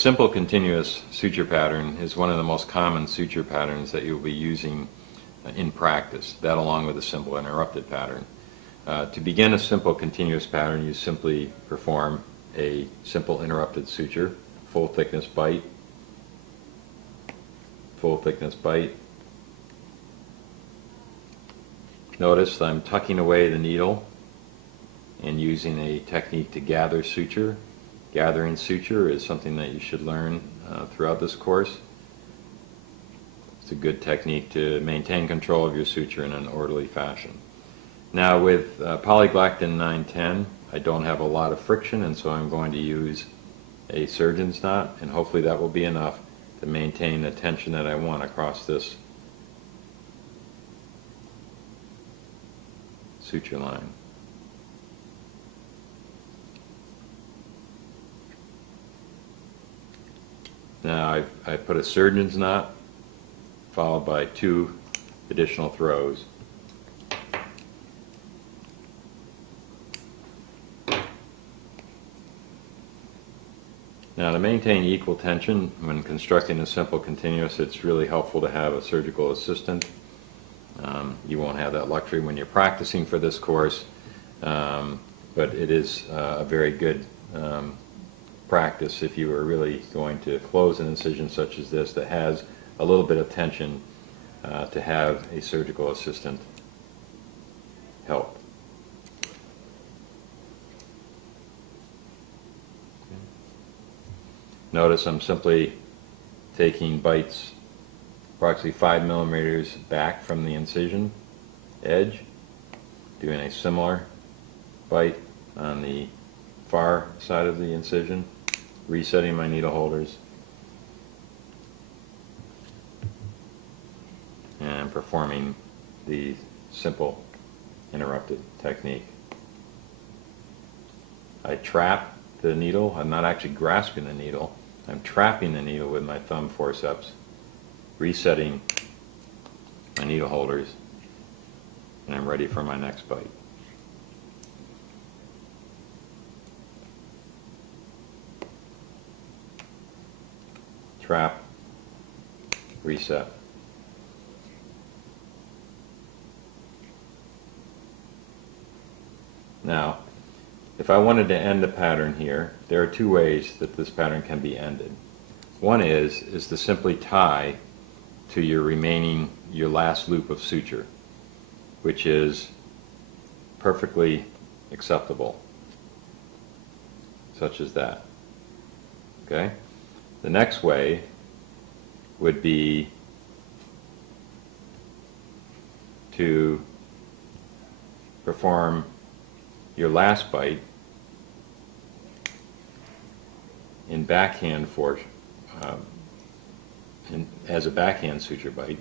simple continuous suture pattern is one of the most common suture patterns that you'll be using in practice, that along with a simple interrupted pattern. To begin a simple continuous pattern, you simply perform a simple interrupted suture, full thickness bite, full thickness bite. Notice I'm tucking away the needle and using a technique to gather suture. Gathering suture is something that you should learn throughout this course. It's a good technique to maintain control of your suture in an orderly fashion. Now with polyglactin 910, I don't have a lot of friction, and so I'm going to use a surgeon's knot, and hopefully that will be enough to maintain the tension that I want across this suture line. Now I've put a surgeon's knot followed by 2 additional throws. Now to maintain equal tension when constructing a simple continuous, it's really helpful to have a surgical assistant. You won't have that luxury when you're practicing for this course, but it is a very good practice if you are really going to close an incision such as this that has a little bit of tension, to have a surgical assistant help. Notice I'm simply taking bites approximately 5 millimeters back from the incision edge, doing a similar bite on the far side of the incision, resetting my needle holders, and performing the simple interrupted technique. I trap the needle. I'm not actually grasping the needle. I'm trapping the needle with my thumb forceps, resetting my needle holders, and I'm ready for my next bite. Trap, reset. Now, if I wanted to end the pattern here, there are 2 ways that this pattern can be ended. One is to simply tie to your last loop of suture, which is perfectly acceptable, such as that. Okay? The next way would be to perform your last bite in backhand as a backhand suture bite,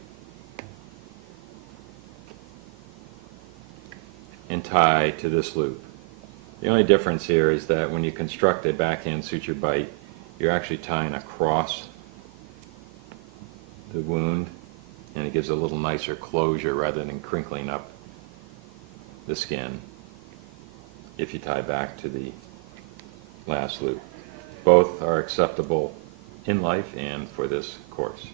and tie to this loop. The only difference here is that when you construct a backhand suture bite, you're actually tying across the wound, and it gives a little nicer closure rather than crinkling up the skin if you tie back to the last loop. Both are acceptable in life and for this course.